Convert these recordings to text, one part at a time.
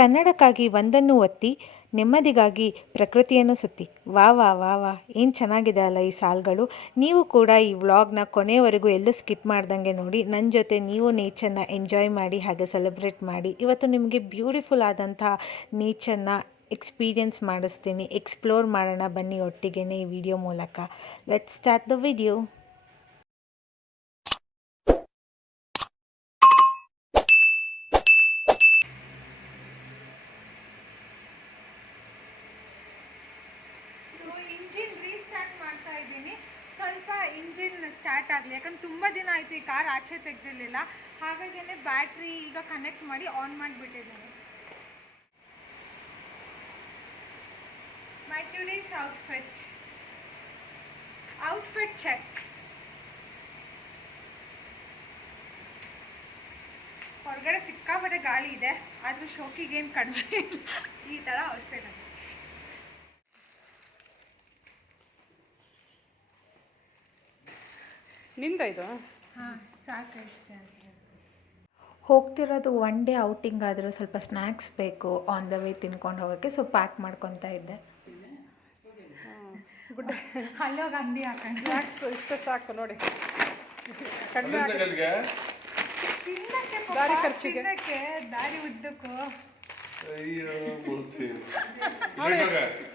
ಕನ್ನಡಕ್ಕಾಗಿ ಒಂದನ್ನು ಒತ್ತಿ, ನೆಮ್ಮದಿಗಾಗಿ ಪ್ರಕೃತಿಯನ್ನು ಸುತ್ತಿ. ವಾ ವಾ ವಾ ವಾ, ಏನು ಚೆನ್ನಾಗಿದೆ ಅಲ್ಲ ಈ ಸಾಲುಗಳು. ನೀವು ಕೂಡ ಈ ವ್ಲಾಗ್ನ ಕೊನೆಯವರೆಗೂ ಎಲ್ಲೂ ಸ್ಕಿಪ್ ಮಾಡ್ದಂಗೆ ನೋಡಿ. ನನ್ನ ಜೊತೆ ನೀವು ನೇಚರ್ನ ಎಂಜಾಯ್ ಮಾಡಿ ಹಾಗೆ ಸೆಲೆಬ್ರೇಟ್ ಮಾಡಿ. ಇವತ್ತು ನಿಮಗೆ ಬ್ಯೂಟಿಫುಲ್ ಆದಂಥ ನೇಚರ್ನ ಎಕ್ಸ್ಪೀರಿಯನ್ಸ್ ಮಾಡಿಸ್ತೀನಿ. ಎಕ್ಸ್ಪ್ಲೋರ್ ಮಾಡೋಣ ಬನ್ನಿ ಒಟ್ಟಿಗೆನೇ ಈ ವಿಡಿಯೋ ಮೂಲಕ. Let's start the video. Engine restart ಮಾಡ್ತಾ ಇದ್ದೀನಿ. ಸ್ವಲ್ಪ ಇಂಜಿನ್ ಸ್ಟಾರ್ಟ್ ಆಗಲಿ, ಯಾಕಂದ್ರೆ ತುಂಬ ದಿನ ಆಯಿತು ಈ ಕಾರ್ ಆಚೆ ತೆಗೆದಿರಲಿಲ್ಲ. ಹಾಗಾಗಿನೇ ಬ್ಯಾಟ್ರಿ ಈಗ ಕನೆಕ್ಟ್ ಮಾಡಿ ಆನ್ ಮಾಡಿಬಿಟ್ಟಿದ್ದೀನಿ. My today's outfit check. ಹೊರಗಡೆ ಸಿಕ್ಕಾಪಟ್ಟೆ ಗಾಳಿ ಇದೆ, ಆದರೂ ಶೋಕಿಗೇನು ಕಡಿಮೆ ಇಲ್ಲ. ಈ ಥರ ಔಟ್ಫಿಟ್ ಆಗಿದೆ. ನಿಂದು ಹಾಂ, ಸಾಕಷ್ಟೇ. ಹೋಗ್ತಿರೋದು ಒನ್ ಡೇ ಔಟಿಂಗ್ ಆದರೂ ಸ್ವಲ್ಪ ಸ್ನ್ಯಾಕ್ಸ್ ಬೇಕು ಆನ್ ದ ವೇ ತಿನ್ಕೊಂಡು ಹೋಗೋಕ್ಕೆ. ಸೊ ಪ್ಯಾಕ್ ಮಾಡ್ಕೊತಾ ಇದ್ದೆ. ಅಲ್ಲೋಗಿ ಅಂಗಡಿ ಹಾಕೊಂಡು ಸ್ನ್ಯಾಕ್ಸ್ ಇಷ್ಟ ಸಾಕು ನೋಡಿ. ದಾರಿ ಖರ್ಚಿಗೆ, ದಾರಿ ಉದ್ದಕ್ಕೂ.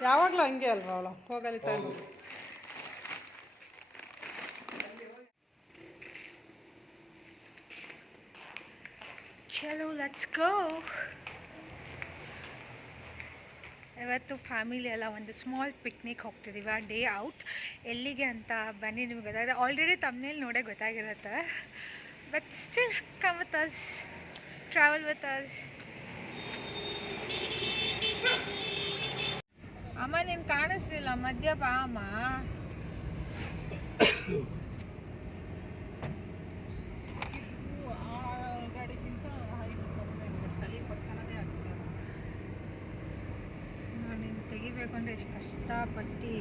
ಯಾವಾಗಲೂ ಹಂಗೆ ಅಲ್ವಾ ಅವಳು ಹೋಗಲಿ ತಗೊಂಡು. ಚಲೋ, ಲೆಟ್ಸ್ ಗೋ. ಇವತ್ತು ಫ್ಯಾಮಿಲಿ ಎಲ್ಲ ಒಂದು ಸ್ಮಾಲ್ ಪಿಕ್ನಿಕ್ ಹೋಗ್ತಿದ್ದೀವಿ. Day out. ಎಲ್ಲಿಗೆ ಅಂತ ಬನ್ನಿ ನಿಮ್ಗೆ ಗೊತ್ತಾಗಿದೆ. ಆಲ್ರೆಡಿ ತಮ್ಮನೇಲಿ ನೋಡೇ ಗೊತ್ತಾಗಿರುತ್ತೆ. But still come with us, travel with us. ಅಮ್ಮ ನೀನು ಕಾಣಿಸ್ತಿಲ್ಲ, ಮಧ್ಯ ಬಾ ಅಮ್ಮ. ತೆಗಿಬೇಕಂದ್ರೆ ಎಷ್ಟು ಕಷ್ಟಪಟ್ಟು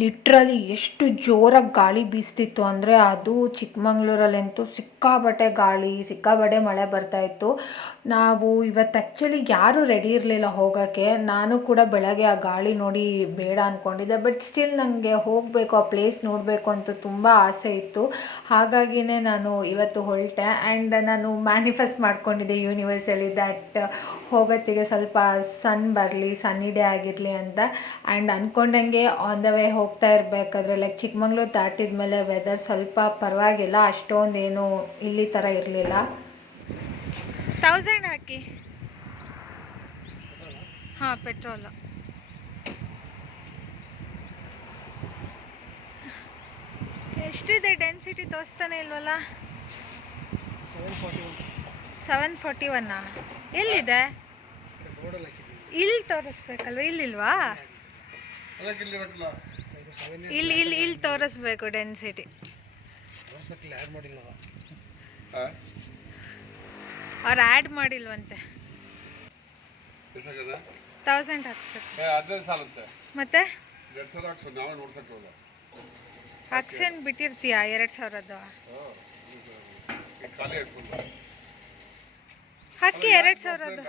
ಲಿಟ್ರಲಿ ಎಷ್ಟು ಜೋರಾಗಿ ಗಾಳಿ ಬೀಸ್ತಿತ್ತು ಅಂದರೆ, ಅದು ಚಿಕ್ಕಮಂಗ್ಳೂರಲ್ಲಂತೂ ಸಿಕ್ಕಾಬಟ್ಟೆ ಗಾಳಿ, ಸಿಕ್ಕಾಬಟ್ಟೆ ಮಳೆ ಬರ್ತಾಯಿತ್ತು. ನಾವು ಇವತ್ತು ಆ್ಯಕ್ಚುಲಿ ಯಾರೂ ರೆಡಿ ಇರಲಿಲ್ಲ ಹೋಗೋಕ್ಕೆ. ನಾನು ಕೂಡ ಬೆಳಗ್ಗೆ ಆ ಗಾಳಿ ನೋಡಿ ಬೇಡ ಅಂದ್ಕೊಂಡಿದ್ದೆ. ಬಟ್ ಸ್ಟಿಲ್ ನನಗೆ ಹೋಗಬೇಕು, ಆ ಪ್ಲೇಸ್ ನೋಡಬೇಕು ಅಂತ ತುಂಬ ಆಸೆ ಇತ್ತು. ಹಾಗಾಗಿನೇ ನಾನು ಇವತ್ತು ಹೊರಟೆ. ಆ್ಯಂಡ್ ನಾನು ಮ್ಯಾನಿಫೆಸ್ಟ್ ಮಾಡ್ಕೊಂಡಿದ್ದೆ ಯೂನಿವರ್ಸಲ್ಲಿ ದಟ್ ಹೋಗೋತ್ತಿಗೆ ಸ್ವಲ್ಪ ಸನ್ ಬರಲಿ, ಸನ್ನಿ ಡೇ ಆಗಿರಲಿ ಅಂತ. ಆ್ಯಂಡ್ ಅಂದ್ಕೊಂಡಂಗೆ ಆನ್ ದ ವೇ ಹೋಗ್ತಾ ಇರಬೇಕಾದ್ರೆ ಲೈಕ್ ಚಿಕ್ಕಮಂಗ್ಳೂರು ದಾಟಿದ ಮೇಲೆ ವೆದರ್ ಸ್ವಲ್ಪ ಪರವಾಗಿಲ್ಲ, ಅಷ್ಟೊಂದೇನು ಇಲ್ಲಿ ಥರ ಇರಲಿಲ್ಲ. 1000 ಹಾಕಿ. ಹಾಂ, ಪೆಟ್ರೋಲು ಎಷ್ಟಿದೆ? ಡೆನ್ಸಿಟಿ ತೋರಿಸ್ತಾನೆ ಇಲ್ವಲ್ಲ. 741. ಎಲ್ಲಿದೆ? ಇಲ್ಲಿ ತೋರಿಸ್ಬೇಕಲ್ವ? ಇಲ್ಲಿಲ್ವಾ? ಇಲ್ಲಿ ತೋರಿಸ್ಬೇಕು ಡೆನ್ಸಿಟಿ. ಅವ್ರು ಆ್ಯಡ್ ಮಾಡಿಲ್ವಂತೆ. 1000 ಹಾಕ್ಸುತ್ತೆ. ಮತ್ತೆ ಹಾಕ್ಸೇನು ಬಿಟ್ಟಿರ್ತೀಯಾ 2000? ಹಾಕಿ 2000.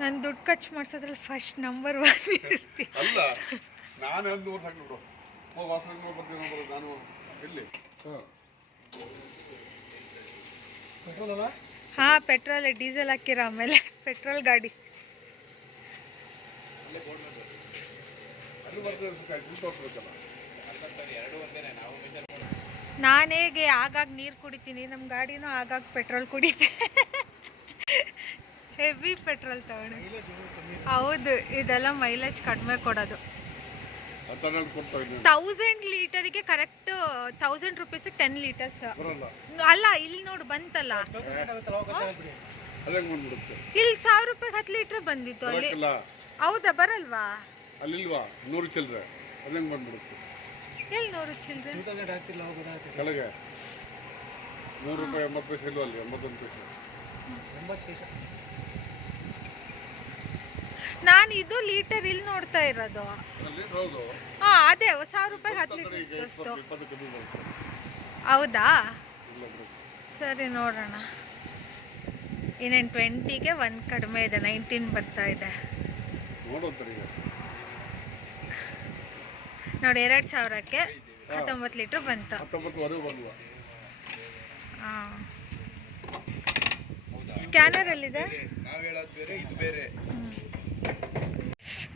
ನಾನು ದುಡ್ಡು ಖರ್ಚು ಮಾಡಿಸೋದ್ರಲ್ಲಿ ಫಸ್ಟ್ ನಂಬರ್ 1 ಇರ್ತೀನಿ. ಹಾಂ, ಪೆಟ್ರೋಲ್. ಡೀಸೆಲ್ ಹಾಕಿರ ಆಮೇಲೆ ಪೆಟ್ರೋಲ್ ಗಾಡಿ. ನಾನು ಹೇಗೆ ಆಗಾಗ ನೀರು ಕುಡಿತೀನಿ, ನಮ್ಮ ಗಾಡಿನೂ ಆಗಾಗ ಪೆಟ್ರೋಲ್ ಕುಡಿತೆ. ಹೆವಿ ಪೆಟ್ರೋಲ್ ತಗೊಂಡು. ಹೌದು, ಇದೆಲ್ಲ ಮೈಲೇಜ್ ಕಡಿಮೆ ಕೊಡೋದು. 1000 ಲೀಟರಿಗೆ ಕರೆಕ್ಟ್ 1000 ರೂಪೀಸ್ 10 ಲೀಟರ್ಸ್ ಅಲ್ಲ. ಇಲ್ಲಿ ನೋಡು ಬಂತಲ್ಲ, ಇಲ್ಲಿ 1000 ರೂಪಾಯಿಗೆ 10 ಲೀಟರ್ ಬಂದಿತ್ತು. ಅಲ್ಲಿ ಹೌದಾ? ಬರಲ್ವಾ? ಅಲ್ಲಿಲ್ವಾ 100 ಚಿಲ್ಲರೆ ಅದಂಗೆ ಬಂದ್ಬಿಡುತ್ತೆ. ಎಲ್ಲಿ 100 ಚಿಲ್ಲರೆ? ಕೆಳಗೆ 100 ರೂಪಾಯಿ 80 ಪೈಸೆ ಇಲ್ವಾ? ಅಲ್ಲಿ 81 ಪೈಸೆ. ನಾನು ಇದು ಲೀಟರ್ ಇಲ್ಲಿ ನೋಡ್ತಾ ಇರೋದು. ಲೀಟ್ರ್ ಹೌದು. ಹಾಂ ಅದೇ 1,000 ರೂಪಾಯಿಗೆ 10 ಈಗ ಲೀಟರ್ ಅಷ್ಟು. 20 ಕಮ್ಮಿ ಬರುತ್ತೆ. ಹೌದಾ, ಇಲ್ಲ ಬಿಡು. ಸರಿ ನೋಡೋಣ. ಇನ್ನೇನು 20ಗೆ 1 ಕಡಿಮೆ ಇದೆ, 19 ಬರ್ತಾ ಇದೆ ನೋಡೋಂತಾರೆ ಈಗ. ನೋಡಿ 2,000ಕ್ಕೆ 19 ಲೀಟ್ರ್ ಬಂತು. 19ವರೆಗೂ ಬಂದ್ವಾ? ಹಾಂ, ಸ್ಕ್ಯಾನರ್ ಎಲ್ಲಿದೆ?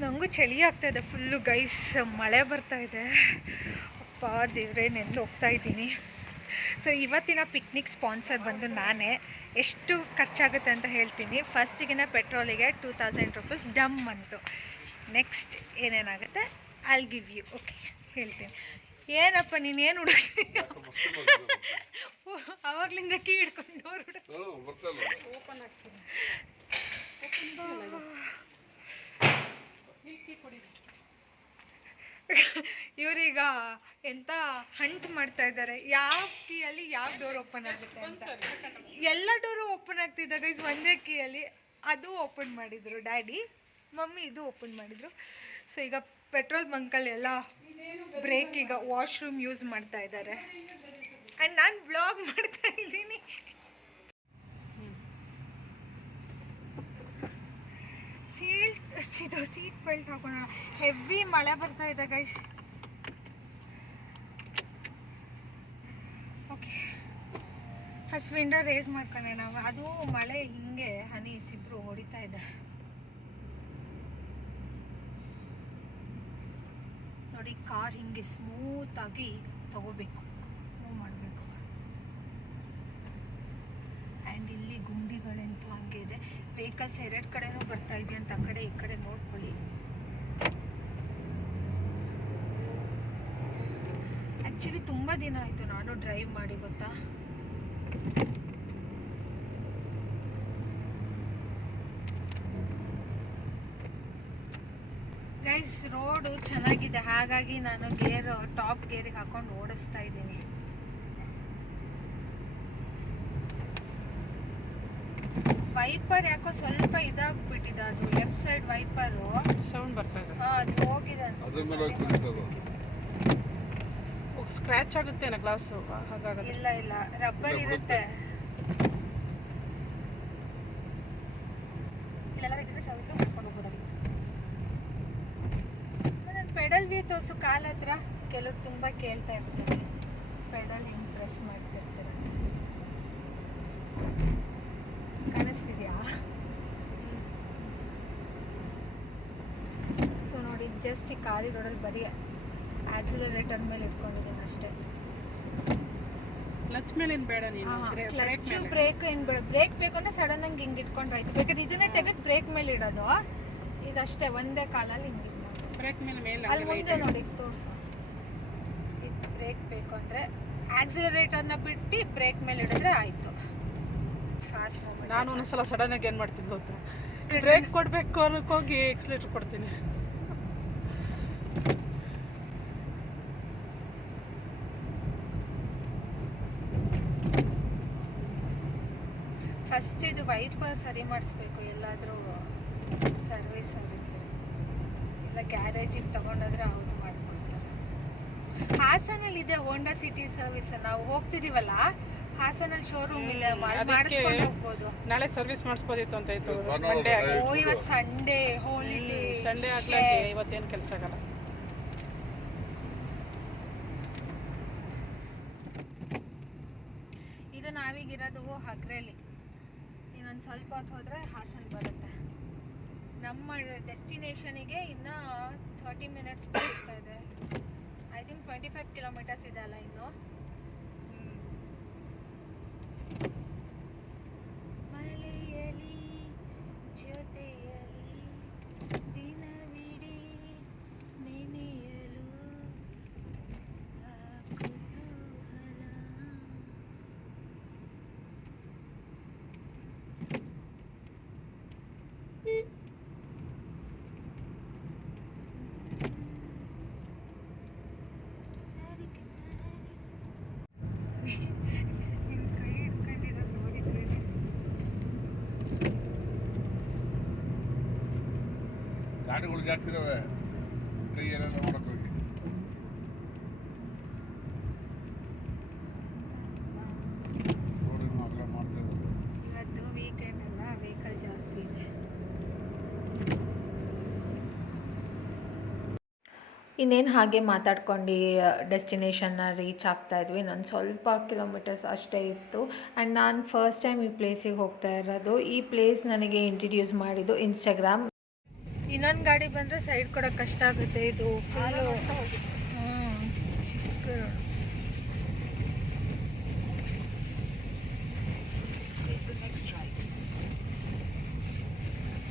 ನನಗೂ ಚಳಿ ಆಗ್ತಾ ಇದೆ ಫುಲ್ಲು ಗೈಸ್, ಮಳೆ ಬರ್ತಾ ಇದೆ. ಅಪ್ಪ ದೇವ್ರೆ, ನೆಂದು ಹೋಗ್ತಾ ಇದ್ದೀನಿ. ಸೊ ಇವತ್ತಿನ ಪಿಕ್ನಿಕ್ ಸ್ಪಾನ್ಸರ್ ಬಂದು ನಾನೇ. ಎಷ್ಟು ಖರ್ಚಾಗುತ್ತೆ ಅಂತ ಹೇಳ್ತೀನಿ. ಫಸ್ಟಿಗಿನ ಪೆಟ್ರೋಲಿಗೆ 2,000 ರೂಪೀಸ್ ಡಮ್ ಅಂತು. ನೆಕ್ಸ್ಟ್ ಏನೇನಾಗುತ್ತೆ ಐಲ್ ಗಿವ್ ಯು. ಓಕೆ, ಹೇಳ್ತೀನಿ. ಏನಪ್ಪ ನೀನೇನು ಹುಡುಕ್ತೀಯ? ಅವಾಗ್ಲಿಂದ ಕೀ ಹಿಡ್ಕೊಂಡು ಓಪನ್ ಆಗ್ತದೆ. ಇವರೀಗ ಎಂತ ಹಂಟ್ ಮಾಡ್ತಾ ಇದ್ದಾರೆ, ಯಾವ ಕೀಯಲ್ಲಿ ಯಾವ ಡೋರ್ ಓಪನ್ ಆಗುತ್ತೆ ಅಂತ. ಎಲ್ಲ ಡೋರು ಓಪನ್ ಆಗ್ತಿದ್ದಾಗ ಇದು ಒಂದೇ ಕೀಯಲ್ಲಿ ಅದು ಓಪನ್ ಮಾಡಿದರು ಡ್ಯಾಡಿ, ಮಮ್ಮಿ ಇದು ಓಪನ್ ಮಾಡಿದರು. ಸೊ ಈಗ ಪೆಟ್ರೋಲ್ ಬಂಕಲ್ಲಿ ಎಲ್ಲ ಬ್ರೇಕ್, ಈಗ ವಾಶ್ರೂಮ್ ಯೂಸ್ ಮಾಡ್ತಾ ಇದ್ದಾರೆ. ಆ್ಯಂಡ್ ನಾನು ಬ್ಲಾಗ್ ಮಾಡ್ತಾ ಇದ್ದೀನಿ. ಸೀಟ್ ಬೆಲ್ಟ್ ಹಾಕೋಣ. ಹೆವಿ ಮಳೆ ಬರ್ತಾ ಇದೆ guys. Okay, first window raise ಮಾಡ್ಕೊಂಡೆ ನಾವು. ಅದು ಮಳೆ ಹಿಂಗೆ ಹನಿ ಸಿಬ್ರು ಹೊಡಿತಾ ಇದೆ ನೋಡಿ. ಕಾರ್ ಹಿಂಗೆ ಸ್ಮೂತಾಗಿ ತಗೋಬೇಕು, ಮೂವ್ ಮಾಡಬೇಕು. ಆ್ಯಂಡ್ ಇಲ್ಲಿ ಗುಂಡಿಗಳಂತೂ ಹಂಗೆ ಇದೆ. ವೆಹಿಕಲ್ಸ್ 2 ಕಡೆನೂ ಬರ್ತಾ ಇದೆಯಂತ, ಆ ಕಡೆ ಈ ಕಡೆ ನೋಡ್ಕೊಳ್ಳಿ. ಆ್ಯಕ್ಚುಲಿ ತುಂಬ ದಿನ ಆಯಿತು ನಾನು ಡ್ರೈವ್ ಮಾಡಿ, ಗೊತ್ತಾ. ಗೈಸ್, ರೋಡು ಚೆನ್ನಾಗಿದೆ, ಹಾಗಾಗಿ ನಾನು ಟಾಪ್ ಗೇರಿಗೆ ಹಾಕೊಂಡು ಓಡಿಸ್ತಾ ಇದ್ದೀನಿ. ವೈಪರ್ ಯಾಕೋ ಸ್ವಲ್ಪ ಇದಾಗ್ಬಿಟ್ಟಿದೆ, ಅದು ಲೆಫ್ಟ್ ಸೈಡ್ ವೈಪರು ಸೌಂಡ್ ಬರ್ತಾ ಇದೆ. ಅದು ಹೋಗಿದೆ ಸ್ಕ್ರ್ಯಾಚ್ ಆಗುತ್ತೆ ಗ್ಲಾಸು, ಹಾಗಾಗುತ್ತೆ. ಇಲ್ಲ ಇಲ್ಲ, ರಬ್ಬರ್ ಇರುತ್ತೆ. ಇಲ್ಲೆಲ್ಲ ಇದ್ರೆ ಸರ್ವಿಸ್ ಮಾಡಿಸ್ಕೊಂಡು ಹೋಗ್ಬೋದಾಗಿತ್ತು. ನಾನು ಪೆಡಲ್ ವಿ ತೋರ್ಸು ಕಾಲ ಹತ್ರ. ಕೆಲವ್ರು ತುಂಬ ಕೇಳ್ತಾ ಇರ್ತಾರೆ ಪೆಡಲ್ ಹೆಂಗೆ ಪ್ರೆಸ್ ಮಾಡ್ತಿರ್ತಾರೆ ಅಂತ. ಕಾಣಿಸ್ತಿದ್ಯಾ? ಸೊ ನೋಡಿ, ಜಸ್ಟ್ ಈ ಖಾಲಿ ರೋಡಲ್ಲಿ ಬರೀ ಆಕ್ಸಿಲರೇಟರ್ ಮೇಲೆ ಇಟ್ಕೊಂಡಿದ್ದೀನಿ ಅಷ್ಟೇ. ಕ್ಲಚ್ ಮೇಲೆ ಏನು ಬೇಡ ನೀನು. ಕ್ಲಚ್ ಬ್ರೇಕ್ ಏನು ಬೇಡ. ಬ್ರೇಕ್ ಬೇಕು ಅಂದ್ರೆ ಸಡನ್ ಆಗಿ ಹಿಂಗೆ ಇಟ್ಕೊಂಡ್ರೆ ಆಯ್ತು. ಬೇಕಾದ್ರೆ ಇದನ್ನೇ ತೆಗೆದು ಬ್ರೇಕ್ ಮೇಲೆ ಇಡೋದು. ಇದಷ್ಟೇ, ಒಂದೇ ಕಾಲಲ್ಲಿ ಹಿಂಗೆ ಬ್ರೇಕ್ ಮೇಲೆ ಅಲ್ಲಿ ಮುಂದೆ ನೋಡಿ ತೋರಿಸು. ಬ್ರೇಕ್ ಬೇಕು ಅಂದರೆ ಆಕ್ಸಿಲರೇಟರ್ನ ಬಿಟ್ಟು ಬ್ರೇಕ್ ಮೇಲೆ ಇಡಿದ್ರೆ ಆಯಿತು. Fast movement. ನಾನು ಒಂದ್ಸಲ ಸಡನ್ ಆಗಿ ಏನು ಮಾಡ್ತೀನಿ ಗೊತ್ತಾ, ಬ್ರೇಕ್ ಕೊಡಬೇಕು ಅನ್ನೋಕೆ ಹೋಗಿ ಎಕ್ಸಿಲೇಟರ್ ಕೊಡ್ತೀನಿ. ಫಸ್ಟ್ ಇದು ವೈಪರ್ ಸರಿ ಮಾಡಿಸ್ಬೇಕು. ಎಲ್ಲಾದರೂ ಸರ್ವಿಸ್ ಆಗಿರ್ತಾರೆ, ಇಲ್ಲ ಗ್ಯಾರೇಜಿಗೆ ತಗೊಂಡೋದ್ರೆ ಅವರು ಮಾಡ್ಕೊಡ್ತಾರೆ. ಹಾಸನಲ್ಲಿ ಇದೆ ಹೋಂಡಾ ಸಿಟಿ ಸರ್ವಿಸ್. ನಾವು ಹೋಗ್ತಿದೀವಲ್ಲ, ಹಾಸನಲ್ಲಿ ಶೋರೂಮ್ ಇದೆ, ಮಾಡಿಸ್ಕೊಂಡು ಹೋಗ್ಬೋದು. ನಾಳೆ ಸರ್ವಿಸ್ ಮಾಡಿಸ್ಬೋದಿತ್ತು ಅಂತ ಇತ್ತು. ಮಂಡೇ ಓ, ಇವತ್ತು ಸಂಡೇ ಹಾಲಿಡೇ. ಸಂಡೇ ಆಗ್ಲಾಕೆ ಇವತ್ತೇನು ಕೆಲಸ ಆಗಲ್ಲ. ಇದು ನಾವೀಗಿರೋದು ಹಗ್ರೇಲಿ. ಇನ್ನೊಂದು ಸ್ವಲ್ಪ ಹೊತ್ತು ಹೋದರೆ ಹಾಸನ ಬರುತ್ತೆ. ನಮ್ಮ ಡೆಸ್ಟಿನೇಷನಿಗೆ ಇನ್ನು 30 ಮಿನಿಟ್ಸ್ ಆಗ್ತಾ ಇದೆ. ಐ ಥಿಂಕ್ 25 ಕಿಲೋಮೀಟರ್ಸ್ ಇದೆ ಅಲ್ಲ ಇನ್ನು. ಮಳೆಯಲಿ ಜೊತೆಯಲಿ ದಿನವಿಡೀ ನೆನೆಯಲು ಕುತೂಹಲ. ನಿನ್ನ ಕೈ ಹಿಡ್ಕೊಂಡಿರೋದು ನೋಡಿದ್ರೆ ಗಾಡಿಗಳು ಜಾಸ್ತಿ ಇದಾವೆ, ಕೈಯೆಲ್ಲ ನೋಡಕ್ ಹೋಗಿ. ರೋಡಿನ ಅಗಲ ಮಾಡ್ತಾ ಇದ್ದಾರೆ. ಇವತ್ತು ವೀಕೆಂಡ್ ಅಲ್ಲ, ವೆಹಿಕಲ್ ಜಾಸ್ತಿ ಇದೆ. ಇನ್ನೇನು ಹಾಗೆ ಮಾತಾಡ್ಕೊಂಡು ಡೆಸ್ಟಿನೇಷನ್ನ ರೀಚ್ ಆಗ್ತಾ ಇದ್ವಿ. ನಾನು ಸ್ವಲ್ಪ ಕಿಲೋಮೀಟರ್ಸ್ ಅಷ್ಟೇ ಇತ್ತು. ಆ್ಯಂಡ್ ನಾನು ಫಸ್ಟ್ ಟೈಮ್ ಈ ಪ್ಲೇಸಿಗೆ ಹೋಗ್ತಾ ಇರೋದು. ಈ ಪ್ಲೇಸ್ ನನಗೆ ಇಂಟ್ರಡ್ಯೂಸ್ ಮಾಡಿದ್ದು ಇನ್ಸ್ಟಾಗ್ರಾಮ್. ಇನ್ನೊಂದು ಗಾಡಿ ಬಂದರೆ ಸೈಡ್ ಕೊಡೋಕ್ಕೆ ಕಷ್ಟ ಆಗುತ್ತೆ. ಇದು ಫುಲ್ಲು ಚಿಕ್ಕ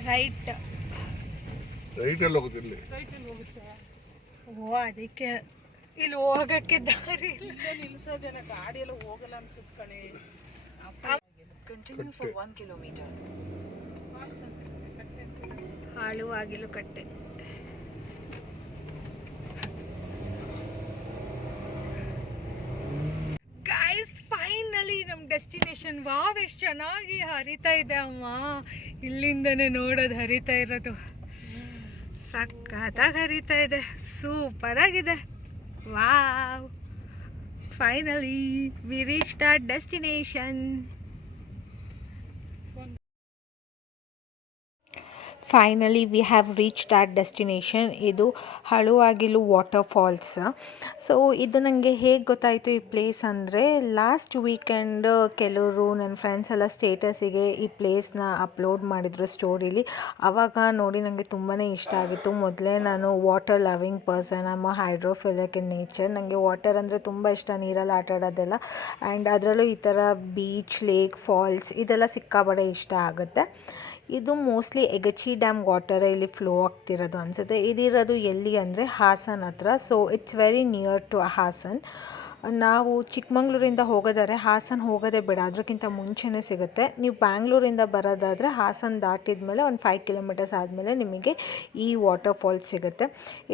ರೈಟ್ ರೈಟಲ್ಲಿ ಹೋಗುತ್ತೆ ಇಲ್ಲಿ. ರೈಟಲ್ಲಿ ಹೋಗುತ್ತೆ. ಓ, ಅದಕ್ಕೆ ಇಲ್ಲಿ ಹೋಗಕ್ಕೆ ದಾರಿ ಇಲ್ಲ. ಇಲ್ಲೇ ನಿಲ್ಸೋದೇನ, ಗಾಡಿ ಎಲ್ಲ ಹೋಗಲ್ಲ ಅನ್ಸುತ್ತೆ ಕಣೆ. Continue for 1 kilometer. ಹಾಳುವಾಗಿಲು ಕಟ್ಟೆ. ಗೈಸ್, ಫೈನಲಿ ನಮ್ಮ ಡೆಸ್ಟಿನೇಷನ್. ವಾವ್, ಎಷ್ಟು ಚೆನ್ನಾಗಿ ಹರಿತಾ ಇದೆ ಅಮ್ಮ. ಇಲ್ಲಿಂದನೇ ನೋಡೋದು ಹರಿತಾ ಇರೋದು. ಸಖತ್ತಾಗಿ ಹರಿತಾ ಇದೆ, ಸೂಪರ್ ಆಗಿದೆ. Wow, finally we reached our destination. Finally we have reached at destination. ಇದು ಹಳುವಾಗಿಲು ವಾಟರ್ ಫಾಲ್ಸ್. ಸೊ ಇದು ನನಗೆ ಹೇಗೆ ಗೊತ್ತಾಯಿತು ಈ ಪ್ಲೇಸ್ ಅಂದರೆ, ಲಾಸ್ಟ್ ವೀಕೆಂಡ್ ಕೆಲವರು ನನ್ನ ಫ್ರೆಂಡ್ಸ್ ಎಲ್ಲ ಸ್ಟೇಟಸಿಗೆ ಈ ಪ್ಲೇಸ್ನ ಅಪ್ಲೋಡ್ ಮಾಡಿದರು ಸ್ಟೋರಿಲಿ. ಆವಾಗ ನೋಡಿ ನನಗೆ ತುಂಬಾ ಇಷ್ಟ ಆಗಿತ್ತು. ಮೊದಲೇ ನಾನು ವಾಟರ್ ಲವಿಂಗ್ ಪರ್ಸನ್, ನಮ್ಮ ಹೈಡ್ರೋಫಿಲಿಕ್ ಇನ್ ನೇಚರ್. ನನಗೆ ವಾಟರ್ ಅಂದರೆ ತುಂಬ ಇಷ್ಟ, ನೀರಲ್ಲಿ ಆಟ ಆಡೋದೆಲ್ಲ. ಆ್ಯಂಡ್ ಅದರಲ್ಲೂ ಈ ಥರ ಬೀಚ್, ಲೇಕ್, ಫಾಲ್ಸ್ ಇದೆಲ್ಲ ಸಿಕ್ಕಾಪಟ್ಟೆ ಇಷ್ಟ ಆಗುತ್ತೆ. ಇದು ಮೋಸ್ಟ್ಲಿ ಎಗಚಿ ಡ್ಯಾಮ್ ವಾಟರೇ ಇಲ್ಲಿ ಫ್ಲೋ ಆಗ್ತಿರೋದು ಅನಿಸುತ್ತೆ. ಇದಿರೋದು ಎಲ್ಲಿ ಅಂದರೆ ಹಾಸನ್ ಹತ್ರ. So it's very near to Hassan. ನಾವು ಚಿಕ್ಕಮಂಗ್ಳೂರಿಂದ ಹೋಗೋದಾದ್ರೆ ಹಾಸನ ಹೋಗೋದೇ ಬೇಡ, ಅದಕ್ಕಿಂತ ಮುಂಚೆನೇ ಸಿಗುತ್ತೆ. ನೀವು ಬ್ಯಾಂಗ್ಳೂರಿಂದ ಬರೋದಾದರೆ ಹಾಸನ ದಾಟಿದ ಮೇಲೆ ಒಂದು 5 ಕಿಲೋಮೀಟರ್ಸ್ ಆದಮೇಲೆ ನಿಮಗೆ ಈ ವಾಟರ್ ಫಾಲ್ಸ್ ಸಿಗುತ್ತೆ.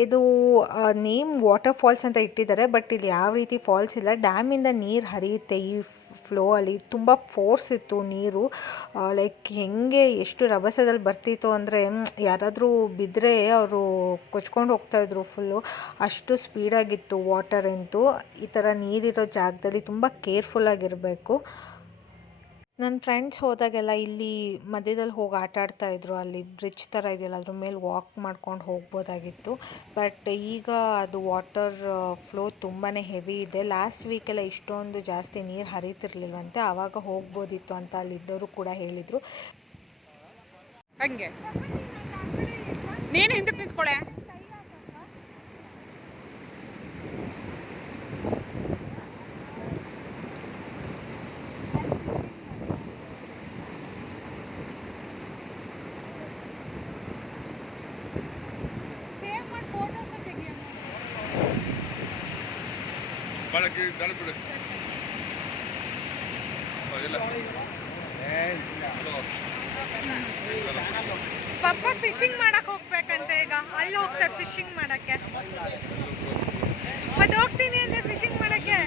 ಇದು ನೇಮ್ ವಾಟರ್ ಫಾಲ್ಸ್ ಅಂತ ಇಟ್ಟಿದ್ದಾರೆ, ಬಟ್ ಇಲ್ಲಿ ಯಾವ ರೀತಿ ಫಾಲ್ಸ್ ಇಲ್ಲ. ಡ್ಯಾಮಿಂದ ನೀರು ಹರಿಯುತ್ತೆ ಈ ಫ್ಲೋ ಅಲ್ಲಿ. ತುಂಬ ಫೋರ್ಸ್ ಇತ್ತು ನೀರು, ಲೈಕ್ ಹೆಂಗೆ ಎಷ್ಟು ರಭಸದಲ್ಲಿ ಬರ್ತಿತ್ತು ಅಂದರೆ ಯಾರಾದರೂ ಬಿದ್ದರೆ ಅವರು ಕೊಚ್ಕೊಂಡು ಹೋಗ್ತಾಯಿದ್ರು ಫುಲ್ಲು, ಅಷ್ಟು ಸ್ಪೀಡಾಗಿತ್ತು ವಾಟರ್ ಅಂತೂ. ಈ ಥರ ನೀರಿರೋ ಜಾಗದಲ್ಲಿ ತುಂಬ ಕೇರ್ಫುಲ್ಲಾಗಿರಬೇಕು. ನನ್ನ ಫ್ರೆಂಡ್ಸ್ ಹೋದಾಗೆಲ್ಲ ಇಲ್ಲಿ ಮಧ್ಯದಲ್ಲಿ ಹೋಗಿ ಆಟ ಆಡ್ತಾಯಿದ್ರು. ಅಲ್ಲಿ ಬ್ರಿಡ್ಜ್ ಥರ ಇದೆಯಲ್ಲ, ಅದ್ರ ಮೇಲೆ ವಾಕ್ ಮಾಡ್ಕೊಂಡು ಹೋಗ್ಬೋದಾಗಿತ್ತು. ಬಟ್ ಈಗ ಅದು ವಾಟರ್ ಫ್ಲೋ ತುಂಬಾ ಹೆವಿ ಇದೆ. ಲಾಸ್ಟ್ ವೀಕೆಲ್ಲ ಇಷ್ಟೊಂದು ಜಾಸ್ತಿ ನೀರು ಹರಿತಿರ್ಲಿಲ್ವಂತೆ, ಆವಾಗ ಹೋಗ್ಬೋದಿತ್ತು ಅಂತ ಅಲ್ಲಿದ್ದವರು ಕೂಡ ಹೇಳಿದರು. ಹಂಗೆ ನೀನು ಹಿಂದಕ್ಕೆ ನಿಂತ್ಕೊಳೆ. ಬಾಳಕ್ಕೆ ದಾಳಿ ಬಿಡು. ಇಲ್ಲ ಪಪ್ಪ ಫಿಶಿಂಗ್ ಮಾಡಕ್ಕೆ ಹೋಗ್ಬೇಕಂತೆ ಈಗ. ಅಲ್ಲಿ ಹೋಗ್ತಾರೆ ಫಿಶಿಂಗ್ ಮಾಡಕ್ಕೆ. ಮತ್ತೆ ಹೋಗ್ತೀನಿ ಅಂದರೆ ಫಿಶಿಂಗ್ ಮಾಡಕ್ಕೆ.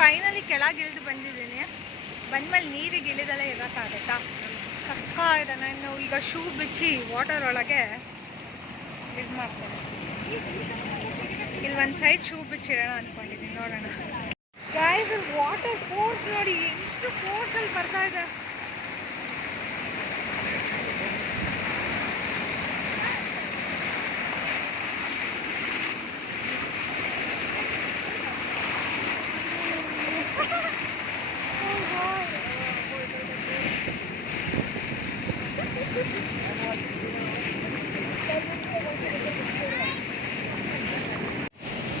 ಫೈನಲಿ ಕೆಳಗೆ ಇಳಿದು ಬಂದಿದ್ದೀನಿ. ಬಂದಮೇಲೆ ನೀರಿಗೆ ಇಳಿದಲ್ಲೇ ಇರೋಕ್ಕಾಗತ್ತಾ? ಸಕ್ಕ ಇದೆ. ನಾನು ಈಗ ಶೂ ಬಿಚ್ಚಿ ವಾಟರ್ ಒಳಗೆ ಇದು ಮಾಡ್ತೇನೆ. ಇಲ್ಲಿ ಒಂದು ಸೈಡ್ ಶೂ ಬಿಚ್ಚಿಡೋಣ ಅಂದ್ಕೊಂಡಿದ್ದೀನಿ, ನೋಡೋಣ. ಗೈಸ್, ವಾಟರ್ ಫೋರ್ಸ್ ನೋಡಿ ಎಷ್ಟು ಫೋರ್ಸಲ್ಲಿ ಬರ್ತಾ ಇದೆ.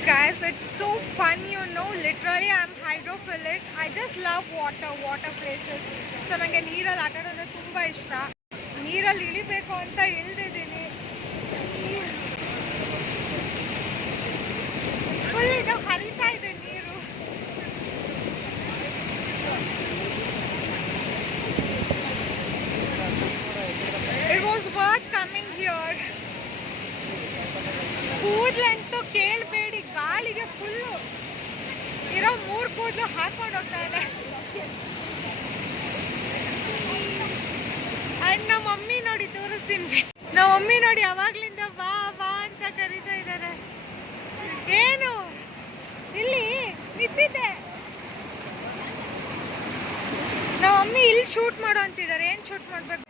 Guys, it's so fun, you know. Literally, I'm hydrophilic. I just love water places. So ನನಗೆ ನೀರಲ್ಲಿ ಆಟ ಆಡೋದು ತುಂಬ ಇಷ್ಟ. ನೀರಲ್ಲಿ ಇಳಿಬೇಕು ಅಂತ ಇಳಿದಿದ್ದೀನಿ. ಫುಲ್ ಇದು ಹರಿತಾ ಇದೆ ನೀರು. It was worth coming here. ಕೂದಲಂತೂ ಕೇಳಬೇಡಿ, ಗಾಳಿಗೆ ಫುಲ್ಲು ಇರೋ 3 ಕೂದಲು ಹಾಕೊಂಡು ಹೋಗ್ತಾ ಇದೆ. ಅಂಡ್ ನಮ್ಮ ಮಮ್ಮಿ ನೋಡಿ ತೋರಿಸ್ತೀನಿ. ನಮ್ಮ ಮಮ್ಮಿ ನೋಡಿ ಅವಾಗ್ಲಿಂದ ಬಾ ಬಾ ಅಂತ ಕರೀತಾ ಇದ್ದಾರೆ. ಏನು ಇಲ್ಲಿ ನಿಂತಿದ್ದೆ. ನಮ್ಮ ಮಮ್ಮಿ ಇಲ್ಲಿ ಶೂಟ್ ಮಾಡೋ ಅಂತಿದ್ದಾರೆ. ಏನು ಶೂಟ್ ಮಾಡ್ಬೇಕು?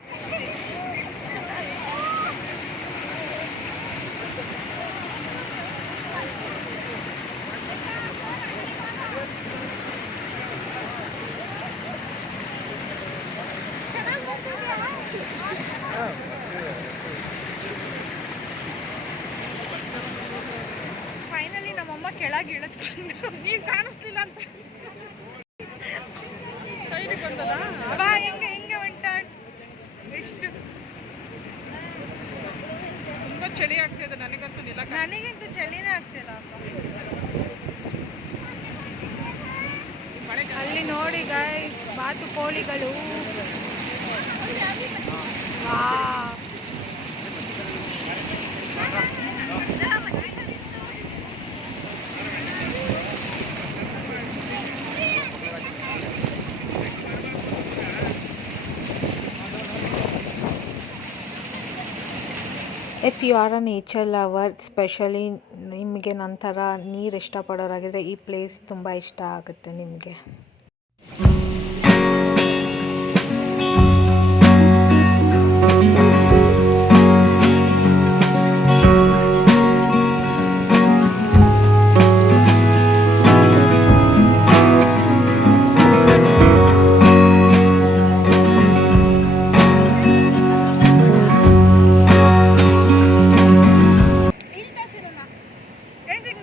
ಫೈನಲಿ ನಮ್ಮಮ್ಮ ಕೆಳಗೆ ಇಳಿದು ಬಂದ್ರು. ನೀನ್ ಕಾಣಿಸ್ಲಿಲ್ಲ ಅಂತ ಸೈಡಿಗೆ ಬಂದಲ್ಲ. ಬಾ ಹೆಂಗೆ ಹೆಂಗೆ ಹೊಂಟ ಎಷ್ಟು ತುಂಬಾ ಚಳಿ ಆಗ್ತಿದೆ ನನಗಂತೂ ನನಗಂತೂ ಚಳಿನೇ ಆಗ್ತಿಲ್ಲ ಅಪ್ಪ. ಅಲ್ಲಿ ನೋಡಿ ಗಾಯ್ಸ್ ಬಾತುಕೋಳಿಗಳು. Wow. If you are a nature lover, specially ನಿಮಗೆ ನಂತರ ನೀರು ಇಷ್ಟಪಡೋರಾಗಿದ್ದರೆ ಈ ಪ್ಲೇಸ್ ತುಂಬ ಇಷ್ಟ ಆಗುತ್ತೆ ನಿಮಗೆ.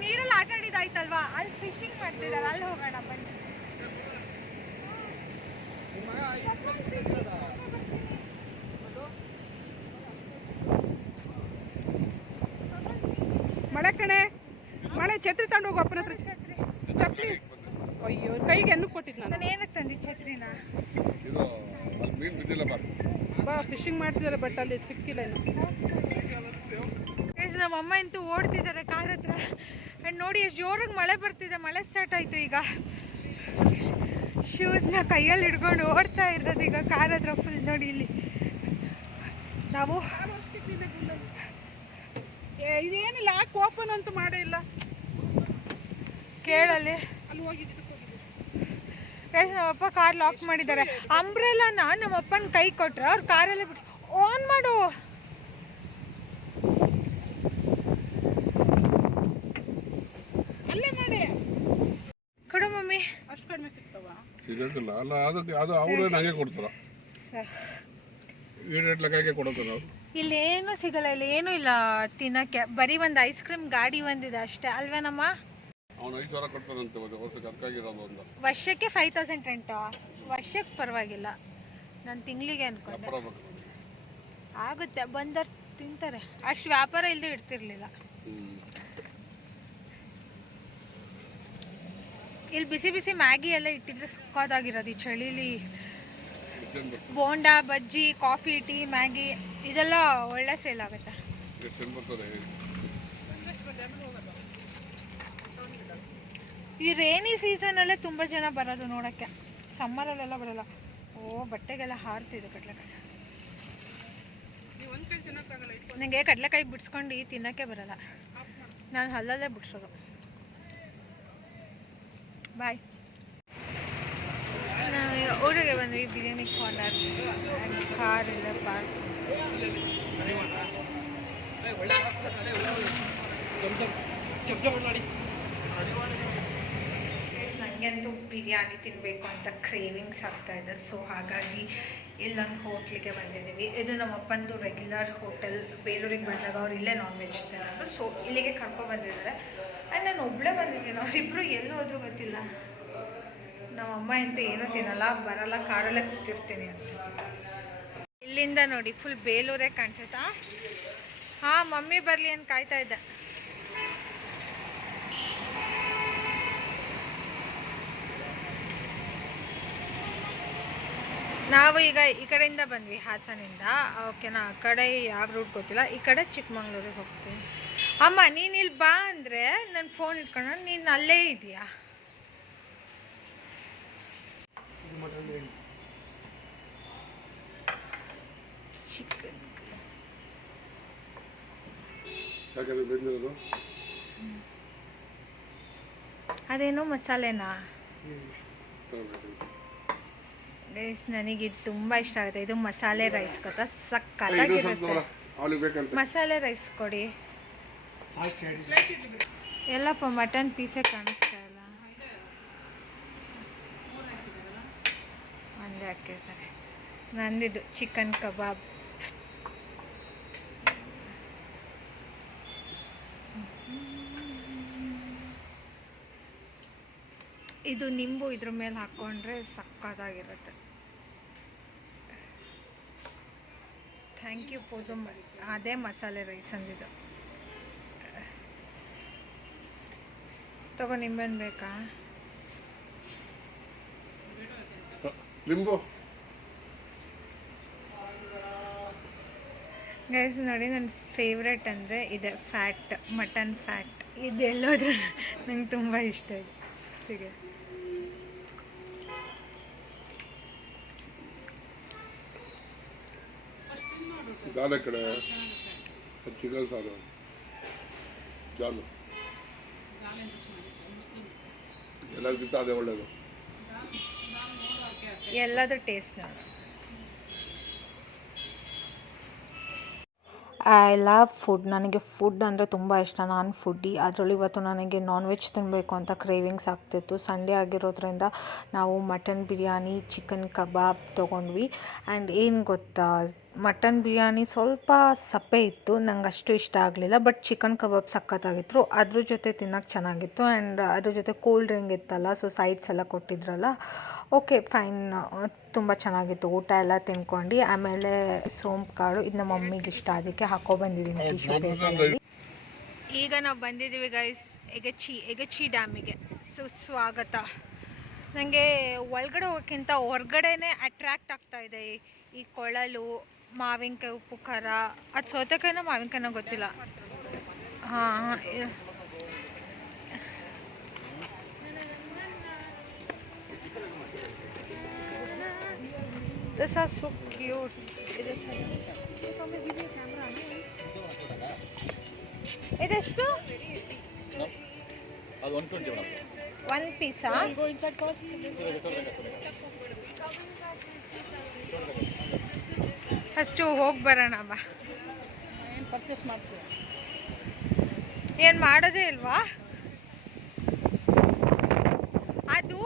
ನೀರಲ್ಲಿ ಆಟ ಆಡಿದಾಯ್ತಲ್ವಾ, ಅಲ್ಲಿ ಫಿಶಿಂಗ್ ಮಾಡ್ತಿದ್ದಾರೆ, ಅಲ್ಲಿ ಹೋಗೋಣ ಬನ್ನಿ. ಮಳೆ ಕಣೆ, ಮಳೆ. ಛತ್ರಿ ತಗೊಂಡು ಹೋಗು ಅಪ್ಪನ ಹತ್ರ. ಛತ್ರಿ ಅಯ್ಯೋ ಕೈಗೆ ಎನ್ನು ಕೊಟ್ಟಿದ್ದು ನಾನು. ಏನಕ್ಕೆ ತಂದಿದ್ದು ಛತ್ರಿನ? ಬಾ ಫಿಶಿಂಗ್ ಮಾಡ್ತಿದ್ದಾರೆ, ಬಟ್ ಅಲ್ಲಿ ಸಿಕ್ಕಿಲ್ಲ ಇನ್ನು. ನಮ್ಮ ಅಮ್ಮ ಅಂತೂ ಓಡ್ತಿದ್ದಾರೆ ಕಾರ್ ಹತ್ರ. ಆ್ಯಂಡ್ ನೋಡಿ ಎಷ್ಟು ಜೋರಾಗಿ ಮಳೆ ಬರ್ತಿದೆ. ಮಳೆ ಸ್ಟಾರ್ಟ್ ಆಯಿತು ಈಗ. ಶೂಸ್ನ ಕೈಯಲ್ಲಿ ಹಿಡ್ಕೊಂಡು ಓಡ್ತಾ ಇರೋದು ಈಗ ಕಾರ್ ಹತ್ರ ಫುಲ್. ನೋಡಿ ಇಲ್ಲಿ ನಾವು ಇದೇನಿಲ್ಲ, ಓಪನ್ ಅಂತೂ ಮಾಡೇ ಇಲ್ಲ. ಕೇಳಲ್ಲಿ ಅಲ್ಲಿ ಹೋಗಿದ್ದು ನಮ್ಮಪ್ಪ ಕಾರ್ ಲಾಕ್ ಮಾಡಿದ್ದಾರೆ. ಅಂಬ್ರೆಲಾನ ನಮ್ಮಪ್ಪನ ಕೈ ಕೊಟ್ರೆ ಅವ್ರು ಕಾರಲ್ಲೇ ಬಿಟ್ಟು ಆನ್ ಮಾಡು. ಅಲ್ಲೇ ಮಾಡಿ ಕೊಡು ಮಮ್ಮಿ. ಅಷ್ಟು ಕಡಿಮೆ ಸಿಗ್ತಾವ? ಸಿಗಲ್ಲ ಅಲ್ಲ, ಅದಕ್ಕೆ ಅದು ಅವರೇ ನನಗೆ ಕೊಡ್ತಾರ. ಲೆಕ್ಕಕ್ಕೆ ಕೊಡ್ತಾರೆ ಅವರು. ಇಲ್ಲಿ ಏನು ಸಿಗಲ್ಲ, ಇಲ್ಲಿ ಏನೂ ಇಲ್ಲ ತಿನ್ನಕ್ಕೆ. ಬರೀ ಒಂದು ಐಸ್ ಕ್ರೀಮ್ ಗಾಡಿ ಒಂದಿದೆ ಅಷ್ಟೇ ಅಲ್ವೇನಮ್ಮ? ಅವನು 5,000 ಕೊಡ್ತಾನಂತೆ ವರ್ಷಕ್ಕೆ. ಅದಕ್ಕಾಗಿರೋದು ಒಂದು ವರ್ಷಕ್ಕೆ 5,000 ರೆಂಟಾ? ವರ್ಷಕ್ಕೆ ಪರವಾಗಿಲ್ಲ, ನಾನು ತಿಂಗಳಿಗೆ ಅನ್ಕೊಂಡೆ. ಆಗುತ್ತೆ, ಬಂದರ್ ತಿಂತಾರೆ. ಅಷ್ಟು ವ್ಯಾಪಾರ ಇಲ್ಲದೆ ಇಡ್ತಿರ್ಲಿಲ್ಲ. ಇಲ್ಲಿ ಬಿಸಿ ಬಿಸಿ ಮ್ಯಾಗಿ ಎಲ್ಲ ಇಟ್ಟಿದ್ರೆ ಸಕ್ಕತ್ತಾಗಿರೋದು ಈ ಚಳಿಲಿ. ಬೋಂಡಾ, ಬಜ್ಜಿ, ಕಾಫಿ, ಟೀ, ಮ್ಯಾಗಿ ಇದೆಲ್ಲ ಒಳ್ಳೆ ಸೇಲ್ ಆಗುತ್ತೆ. ಈ ರೇನಿ ಸೀಸನಲ್ಲೇ ತುಂಬ ಜನ ಬರೋದು ನೋಡೋಕ್ಕೆ, ಸಮ್ಮರಲ್ಲೆಲ್ಲ ಬರೋಲ್ಲ. ಓ ಬಟ್ಟೆಗೆಲ್ಲ ಹಾರ್ತಿದೆ ಕಡಲೆಕಾಯಿ. ನನಗೆ ಕಡಲೆಕಾಯಿ ಬಿಡಿಸ್ಕೊಂಡು ತಿನ್ನೋಕ್ಕೆ ಬರಲ್ಲ, ನಾನು ಹಲ್ಲಲ್ಲೇ ಬಿಡಿಸೋದು. ಬಾಯ್. ನಾವೀಗ ಊರಿಗೆ ಬಂದ್ವಿ. ಬಿರಿಯಾನಿ ಕಾರ್ನರ್, ಕಾರ್ ಇಲ್ಲ ಪಾರ್ಕ್. ನನಗಂತೂ ಬಿರಿಯಾನಿ ತಿನ್ನಬೇಕು ಅಂತ ಕ್ರೇವಿಂಗ್ಸ್ ಆಗ್ತಾ ಇದೆ. ಸೊ ಹಾಗಾಗಿ ಇಲ್ಲೊಂದು ಹೋಟ್ಲಿಗೆ ಬಂದಿದ್ದೀವಿ. ಇದು ನಮ್ಮ ಅಪ್ಪಂದು ರೆಗ್ಯುಲರ್ ಹೋಟೆಲ್. ಬೇಲೂರಿಗೆ ಬಂದಾಗ ಅವ್ರು ಇಲ್ಲೇ ನಾನ್ ವೆಜ್ ತಿನ್ನೋದು. ಸೊ ಇಲ್ಲಿಗೆ ಕರ್ಕೊಬಂದಿದ್ದಾರೆ. ಆ್ಯಂಡ್ ನಾನು ಒಬ್ಬಳೇ ಬಂದಿದ್ದೀನಿ, ಅವರಿಬ್ಬರು ಎಲ್ಲೂ ಹೋದ್ರೂ ಗೊತ್ತಿಲ್ಲ. ನಮ್ಮಮ್ಮ ಅಂತೂ ಏನೂ ತಿನ್ನಲ್ಲ, ಬರಲ್ಲ, ಕಾರಲ್ಲೇ ಕೂತಿರ್ತೀನಿ ಅಂತ. ಇಲ್ಲಿಂದ ನೋಡಿ ಫುಲ್ ಬೇಲೂರೇ ಕಾಣಿಸುತ್ತಾ? ಹಾಂ, ಮಮ್ಮಿ ಬರಲಿ ಅಂತ ಕಾಯ್ತಾ ಇದ್ದೆ. ನಾವು ಈಗ ಈ ಕಡೆಯಿಂದ ಬಂದ್ವಿ, ಹಾಸನಿಂದ. ಓಕೆನಾ? ಆ ಕಡೆ ಯಾವ ರೂಟ್ ಗೊತ್ತಿಲ್ಲ. ಈ ಕಡೆ ಚಿಕ್ಕಮಂಗ್ಳೂರಿಗೆ ಹೋಗ್ತೀವಿ. ಅಮ್ಮ ನೀನು ಇಲ್ಲಿ ಬಾ ಅಂದರೆ ನನ್ನ ಫೋನ್ ಇಟ್ಕೊಂಡು ನೀನು ಅಲ್ಲೇ ಇದೆಯಾ? ಚಿಕನ್ ಯಾಕಂದ್ರೆ ಬೆಂದಿರೋದು ಅದೇನೋ ಮಸಾಲೆನಾ ತಗೋಬೇಕು. ಗೈಸ್ ನನಗೆ ಇದು ತುಂಬ ಇಷ್ಟ ಆಗುತ್ತೆ. ಇದು ಮಸಾಲೆ ರೈಸ್ ಗೊತ್ತಾ, ಇದು ಸ್ವಲ್ಪ ಸಕ್ಕತ್ತಾಗಿರುತ್ತೆ. ಅವಳಿಗೆ ಬೇಕಂತ ಮಸಾಲೆ ರೈಸ್ ಕೊಡಿ. ಎಲ್ಲಪ್ಪ ಮಟನ್ ಪೀಸೇ ಕಾಣಿಸ್ತಾ ಇಲ್ಲ. ಒಂದೇ ಹಾಕಿರ್ತಾರೆ. ನಂದಿದು ಚಿಕನ್ ಕಬಾಬ್. ಇದು ನಿಂಬು ಇದ್ರ ಮೇಲೆ ಹಾಕ್ಕೊಂಡ್ರೆ ಸಕ್ಕತ್ತಾಗಿರುತ್ತೆ. ಥ್ಯಾಂಕ್ ಯು ಫಾರ್ ದ ಅದೇ ಮಸಾಲೆ ರೈಸ್ ಅಂದಿದ್ದು. ತಗೋ, ನಿಂಬೆಹಣ್ಣು ಬೇಕಾ? ಲಿಂಬು ಗೈಸ್ ನೋಡಿ, ನನ್ನ ಫೇವ್ರೆಟ್ ಅಂದರೆ ಇದೆ ಫ್ಯಾಟ್, ಮಟನ್ ಫ್ಯಾಟ್. ಇದೆಲ್ಲೋದ್ರೂ ನಂಗೆ ತುಂಬ ಇಷ್ಟ ಇದೆ. ಸಿಗೆ ದಾಲ್ ಕಡೆ ಚಿಕನ್ ಸಾರು ಜಾಲು ಎಲ್ಲರಿಗಿಂತ ಅದೇ ಒಳ್ಳೇದು. ಎಲ್ಲದೂ ಟೇಸ್ಟ್ ನೋಡು. I love food. ನನಗೆ ಫುಡ್ ಅಂದರೆ ತುಂಬ ಇಷ್ಟ. ನಾನು ಫುಡ್ಡಿ. ಅದರಲ್ಲೂ ಇವತ್ತು ನನಗೆ ನಾನ್ ವೆಜ್ ತಿನ್ನಬೇಕು ಅಂತ ಕ್ರೇವಿಂಗ್ಸ್ ಆಗ್ತಿತ್ತು. ಸಂಡೇ ಆಗಿರೋದ್ರಿಂದ ನಾವು ಮಟನ್ ಬಿರಿಯಾನಿ, ಚಿಕನ್ ಕಬಾಬ್ ತೊಗೊಂಡ್ವಿ. ಆ್ಯಂಡ್ ಏನು ಗೊತ್ತಾ, ಮಟನ್ ಬಿರಿಯಾನಿ ಸ್ವಲ್ಪ ಸಪ್ಪೆ ಇತ್ತು, ನಂಗೆ ಅಷ್ಟು ಇಷ್ಟ ಆಗಲಿಲ್ಲ. ಬಟ್ ಚಿಕನ್ ಕಬಾಬ್ ಸಖತ್ತಾಗಿತ್ತು. ಅದ್ರ ಜೊತೆ ತಿನ್ನೋಕ್ಕೆ ಚೆನ್ನಾಗಿತ್ತು. ಆ್ಯಂಡ್ ಅದ್ರ ಜೊತೆ ಕೂಲ್ ಡ್ರಿಂಕ್ ಇತ್ತಲ್ಲ, ಸೊ ಸೈಡ್ಸ್ ಎಲ್ಲ ಕೊಟ್ಟಿದ್ರಲ್ಲ, ಓಕೆ ಫೈನ್, ತುಂಬ ಚೆನ್ನಾಗಿತ್ತು. ಊಟ ಎಲ್ಲ ತಿನ್ಕೊಂಡು ಆಮೇಲೆ ಸೋಂಪು ಕಾಳು, ಇದು ನಮ್ಮ ಮಮ್ಮಿಗೆ ಇಷ್ಟ, ಅದಕ್ಕೆ ಹಾಕೊಬಂದಿದ್ದೀನಿ ಟಿಶ್ಯೂ ಪೇಪರಲ್ಲಿ. ಈಗ ನಾವು ಬಂದಿದ್ದೀವಿ ಗೈಸ್ ಎಗಚಿ ಡ್ಯಾಮಿಗೆ. ಸುಸ್ವಾಗತ. ನನಗೆ ಒಳಗಡೆ ಹೋಗೋಕ್ಕಿಂತ ಹೊರಗಡೆನೇ ಅಟ್ರ್ಯಾಕ್ಟ್ ಆಗ್ತಾಯಿದೆ. ಈ ಕೊಳಲು, ಮಾವಿನಕಾಯಿ, ಉಪ್ಪು ಖಾರ, ಅದು ಸೌತೆಕಾಯಿನ ಮಾವಿನಕಾಯಿನ ಗೊತ್ತಿಲ್ಲ. ಹಾಂ, this is so cute. ಇದೆಷ್ಟು? ಅದು 120 ಮೇಡಮ್. ಒಂದು ಪೀಸಾ? ಅಷ್ಟು ಹೋಗಿ ಬರೋಣ ಬಾ. ಏನು ಪರ್ಚೇಸ್ ಮಾಡ್ತೀವಿ? ಏನು ಮಾಡೋದೇ ಇಲ್ವಾ? ಅದು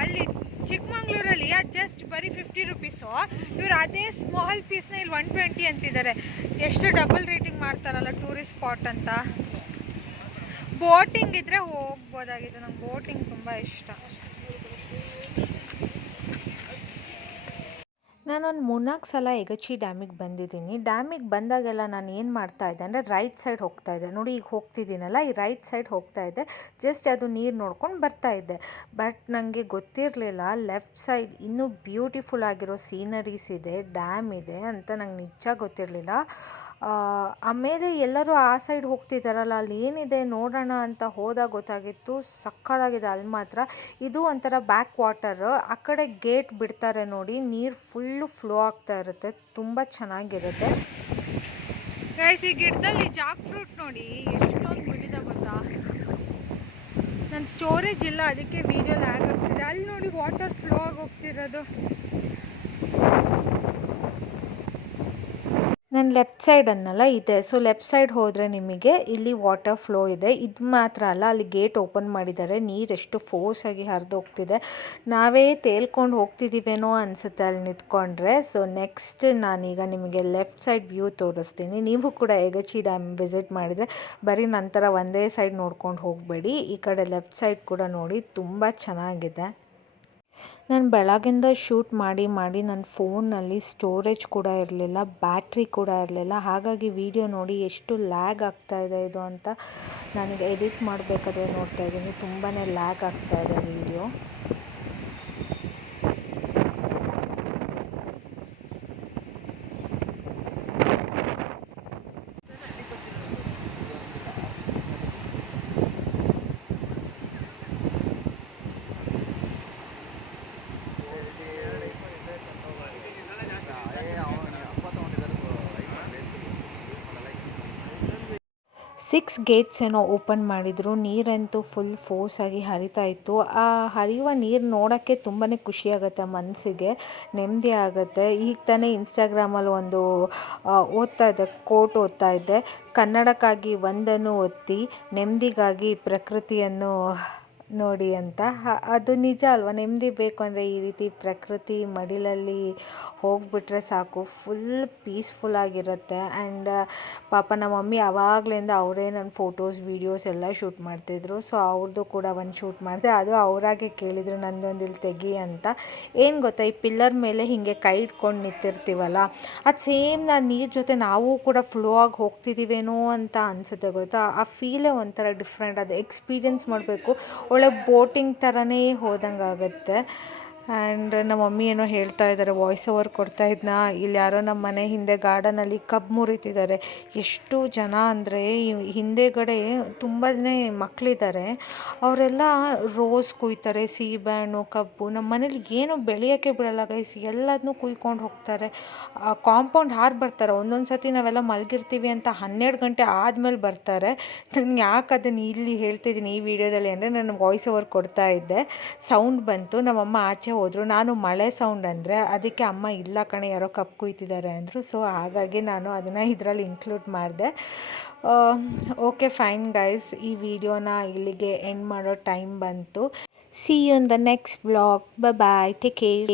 ಅಲ್ಲಿ ಚಿಕ್ಕಮಂಗ್ಳೂರಲ್ಲಿ ಅದು ಜಸ್ಟ್ ಬರೀ 50 ರುಪೀಸು. ಇವರು ಅದೇ ಸ್ಮಾಲ್ ಪೀಸ್ನ ಇಲ್ಲಿ 120 ಅಂತಿದ್ದಾರೆ. ಎಷ್ಟು ಡಬಲ್ ರೇಟಿಂಗ್ ಮಾಡ್ತಾರಲ್ಲ ಟೂರಿಸ್ಟ್ ಸ್ಪಾಟ್ ಅಂತ. ಬೋಟಿಂಗ್ ಇದ್ದರೆ ಹೋಗ್ಬೋದಾಗಿದೆ. ನಂಗೆ ಬೋಟಿಂಗ್ ತುಂಬ ಇಷ್ಟ. ನಾನೊಂದು 3-4 ಸಲ ಎಗಚಿ ಡ್ಯಾಮಿಗೆ ಬಂದಿದ್ದೀನಿ. ಡ್ಯಾಮಿಗೆ ಬಂದಾಗೆಲ್ಲ ನಾನು ಏನು ಮಾಡ್ತಾಯಿದ್ದೆ ಅಂದರೆ ರೈಟ್ ಸೈಡ್ ಹೋಗ್ತಾಯಿದ್ದೆ. ನೋಡಿ, ಈಗ ಹೋಗ್ತಿದ್ದೀನಲ್ಲ, ಈ ರೈಟ್ ಸೈಡ್ ಹೋಗ್ತಾಯಿದ್ದೆ. ಜಸ್ಟ್ ಅದು ನೀರು ನೋಡ್ಕೊಂಡು ಬರ್ತಾಯಿದ್ದೆ. ಬಟ್ ನನಗೆ ಗೊತ್ತಿರಲಿಲ್ಲ ಲೆಫ್ಟ್ ಸೈಡ್ ಇನ್ನೂ ಬ್ಯೂಟಿಫುಲ್ ಆಗಿರೋ ಸೀನರೀಸ್ ಇದೆ, ಡ್ಯಾಮ್ ಇದೆ ಅಂತ ನಂಗೆ ನಿಜ ಗೊತ್ತಿರಲಿಲ್ಲ. ಆಮೇಲೆ ಎಲ್ಲರೂ ಆ ಸೈಡ್ ಹೋಗ್ತಿದ್ದಾರಲ್ಲ, ಅಲ್ಲಿ ಏನಿದೆ ನೋಡೋಣ ಅಂತ ಹೋದಾಗ ಗೊತ್ತಾಗಿತ್ತು, ಸಕ್ಕತ್ತಾಗಿದೆ ಅಲ್ಲಿ ಮಾತ್ರ. ಇದು ಒಂಥರ ಬ್ಯಾಕ್ ವಾಟರ್. ಆ ಕಡೆ ಗೇಟ್ ಬಿಡ್ತಾರೆ ನೋಡಿ, ನೀರು ಫುಲ್ಲು ಫ್ಲೋ ಆಗ್ತಾ ಇರುತ್ತೆ, ತುಂಬ ಚೆನ್ನಾಗಿರುತ್ತೆ. ಗೈಸ್, ಈ ಗಿಡದಲ್ಲಿ ಜಾಕ್ ಫ್ರೂಟ್ ನೋಡಿ ಎಷ್ಟೊಂದು ಬಿಟ್ಟಿದೆ ಗೊತ್ತಾ. ನನ್ನ ಸ್ಟೋರೇಜ್ ಇಲ್ಲ, ಅದಕ್ಕೆ ವಿಡಿಯೋ ಲ್ಯಾಗ್ ಆಗ್ತಿದೆ. ಅಲ್ಲಿ ನೋಡಿ ವಾಟರ್ ಫ್ಲೋ ಆಗಿ ಹೋಗ್ತಿರೋದು. ನಾನು ಲೆಫ್ಟ್ ಸೈಡ್ ಅನ್ನಲ್ಲ ಇದೆ. ಸೊ ಲೆಫ್ಟ್ ಸೈಡ್ ಹೋದರೆ ನಿಮಗೆ ಇಲ್ಲಿ ವಾಟರ್ ಫ್ಲೋ ಇದೆ. ಇದು ಮಾತ್ರ ಅಲ್ಲ, ಅಲ್ಲಿ ಗೇಟ್ ಓಪನ್ ಮಾಡಿದ್ದಾರೆ. ನೀರು ಎಷ್ಟು ಫೋರ್ಸಾಗಿ ಹರಿದು ಹೋಗ್ತಿದೆ. ನಾವೇ ತೇಲ್ಕೊಂಡು ಹೋಗ್ತಿದ್ದೀವೇನೋ ಅನಿಸುತ್ತೆ ಅಲ್ಲಿ ನಿಂತ್ಕೊಂಡ್ರೆ. ಸೊ ನೆಕ್ಸ್ಟ್ ನಾನೀಗ ನಿಮಗೆ ಲೆಫ್ಟ್ ಸೈಡ್ ವ್ಯೂ ತೋರಿಸ್ತೀನಿ. ನೀವು ಕೂಡ ಎಗಚಿ ಡ್ಯಾಮ್ ವಿಸಿಟ್ ಮಾಡಿದರೆ ಬರೀ ನಂತರ ಒಂದೇ ಸೈಡ್ ನೋಡ್ಕೊಂಡು ಹೋಗಬೇಡಿ, ಈ ಕಡೆ ಲೆಫ್ಟ್ ಸೈಡ್ ಕೂಡ ನೋಡಿ, ತುಂಬ ಚೆನ್ನಾಗಿದೆ. ನಾನು ಬೆಳಗಿಂದ ಶೂಟ್ ಮಾಡಿ ನನ್ನ ಫೋನಲ್ಲಿ ಸ್ಟೋರೇಜ್ ಕೂಡ ಇರಲಿಲ್ಲ, ಬ್ಯಾಟ್ರಿ ಕೂಡ ಇರಲಿಲ್ಲ. ಹಾಗಾಗಿ ವಿಡಿಯೋ ನೋಡಿ ಎಷ್ಟು ಲ್ಯಾಗ್ ಆಗ್ತಾಯಿದೆ ಇದು ಅಂತ ನನಗೆ ಎಡಿಟ್ ಮಾಡಬೇಕಾದ್ರೆ ನೋಡ್ತಾ ಇದ್ದೀನಿ, ತುಂಬಾ ಲ್ಯಾಗ್ ಆಗ್ತಾಯಿದೆ ವಿಡಿಯೋ. 6 ಗೇಟ್ಸ್ ಏನೋ ಓಪನ್ ಮಾಡಿದರು. ನೀರಂತೂ ಫುಲ್ ಫೋರ್ಸಾಗಿ ಹರಿತಾ ಇತ್ತು. ಆ ಹರಿಯುವ ನೀರು ನೋಡೋಕ್ಕೆ ತುಂಬಾ ಖುಷಿಯಾಗುತ್ತೆ, ಮನಸ್ಸಿಗೆ ನೆಮ್ಮದಿ ಆಗುತ್ತೆ. ಈಗ ತಾನೇ ಇನ್ಸ್ಟಾಗ್ರಾಮಲ್ಲಿ ಒಂದು ಓದ್ತಾ ಇದ್ದೆ, ಕೋಟ್ ಓದ್ತಾ ಇದ್ದೆ, ಕನ್ನಡಕ್ಕಾಗಿ ಒಂದನ್ನು ಒತ್ತಿ, ನೆಮ್ಮದಿಗಾಗಿ ಪ್ರಕೃತಿಯನ್ನು ನೋಡಿ ಅಂತ. ಅದು ನಿಜ ಅಲ್ವಾ? ನೆಮ್ಮದಿ ಬೇಕು ಅಂದರೆ ಈ ರೀತಿ ಪ್ರಕೃತಿ ಮಡಿಲಲ್ಲಿ ಹೋಗಿಬಿಟ್ರೆ ಸಾಕು, ಫುಲ್ ಪೀಸ್ಫುಲ್ ಆಗಿರುತ್ತೆ. ಆ್ಯಂಡ್ ಪಾಪ ನಮ್ಮ ಮಮ್ಮಿ ಆವಾಗಲಿಂದ ಅವರೇ ನನ್ನ ಫೋಟೋಸ್ ವೀಡಿಯೋಸ್ ಎಲ್ಲ ಶೂಟ್ ಮಾಡ್ತಿದ್ರು. ಸೊ ಅವ್ರದ್ದು ಕೂಡ ಒಂದು ಶೂಟ್ ಮಾಡಿದೆ. ಅದು ಅವರಾಗೆ ಕೇಳಿದರು ನಂದೊಂದು ಇಲ್ಲಿ ತೆಗಿ ಅಂತ. ಏನು ಗೊತ್ತಾ, ಈ ಪಿಲ್ಲರ್ ಮೇಲೆ ಹೀಗೆ ಕೈ ಇಟ್ಕೊಂಡು ನಿಂತಿರ್ತೀವಲ್ಲ, ಅದು ಸೇಮ್ ನಾನು ನೀರು ಜೊತೆ ನಾವು ಕೂಡ ಫ್ಲೋ ಆಗಿ ಹೋಗ್ತಿದ್ದೀವೇನೋ ಅಂತ ಅನಿಸುತ್ತೆ ಗೊತ್ತಾ. ಆ ಫೀಲೇ ಒಂಥರ ಡಿಫ್ರೆಂಟ್. ಅದು ಎಕ್ಸ್ಪೀರಿಯೆನ್ಸ್ ಮಾಡಬೇಕು. ಒಳ್ಳೆ ಬೋಟಿಂಗ್ ಥರನೇ ಹೋದಂಗೆ ಆಗುತ್ತೆ. ಆ್ಯಂಡ್ ನಮ್ಮ ಮಮ್ಮಿ ಏನೋ ಹೇಳ್ತಾ ಇದ್ದಾರೆ, ವಾಯ್ಸ್ ಓವರ್ ಕೊಡ್ತಾ ಇದ್ನಾ, ಇಲ್ಲಿ ಯಾರೋ ನಮ್ಮ ಮನೆ ಹಿಂದೆ ಗಾರ್ಡನಲ್ಲಿ ಕಬ್ಬು ಮುರಿತಿದ್ದಾರೆ. ಎಷ್ಟು ಜನ ಅಂದರೆ ಹಿಂದೆಗಡೆ ತುಂಬಾ ಮಕ್ಕಳಿದ್ದಾರೆ. ಅವರೆಲ್ಲ ರೋಸ್ ಕುಯ್ತಾರೆ, ಸೀಬೆಹಣ್ಣು, ಕಬ್ಬು. ನಮ್ಮ ಮನೇಲಿ ಏನು ಬೆಳೆಯೋಕ್ಕೆ ಬಿಡಲ್ಲ ಗೈಸ್, ಎಲ್ಲದನ್ನೂ ಕುಯ್ಕೊಂಡು ಹೋಗ್ತಾರೆ. ಕಾಂಪೌಂಡ್ ಹಾರಿ ಬರ್ತಾರೆ. ಒಂದೊಂದು ಸತಿ ನಾವೆಲ್ಲ ಮಲಗಿರ್ತೀವಿ ಅಂತ 12 ಗಂಟೆ ಆದಮೇಲೆ ಬರ್ತಾರೆ. ನಾನು ಯಾಕೆ ಅದನ್ನು ಇಲ್ಲಿ ಹೇಳ್ತಿದ್ದೀನಿ ಈ ವಿಡಿಯೋದಲ್ಲಿ ಅಂದರೆ, ನಾನು ವಾಯ್ಸ್ ಓವರ್ ಕೊಡ್ತಾ ಇದ್ದೆ, ಸೌಂಡ್ ಬಂತು, ನಮ್ಮಮ್ಮ ಆಚೆ ಹೋದರು. ನಾನು ಮಳೆ ಸೌಂಡ್ ಅಂದರೆ ಅದಕ್ಕೆ ಅಮ್ಮ ಇಲ್ಲ ಕಣೆ ಯಾರೋ ಕಬ್ಬು ಕುಯ್ತಿದ್ದಾರೆ ಅಂದರು. ಸೊ ಹಾಗಾಗಿ ನಾನು ಅದನ್ನು ಇದರಲ್ಲಿ ಇನ್ಕ್ಲೂಡ್ ಮಾಡಿದೆ. ಓಕೆ ಫೈನ್ ಗೈಸ್, ಈ ವಿಡಿಯೋನ ಇಲ್ಲಿಗೆ ಎಂಡ್ ಮಾಡೋ ಟೈಮ್ ಬಂತು. See you in the next vlog. Bye, take care.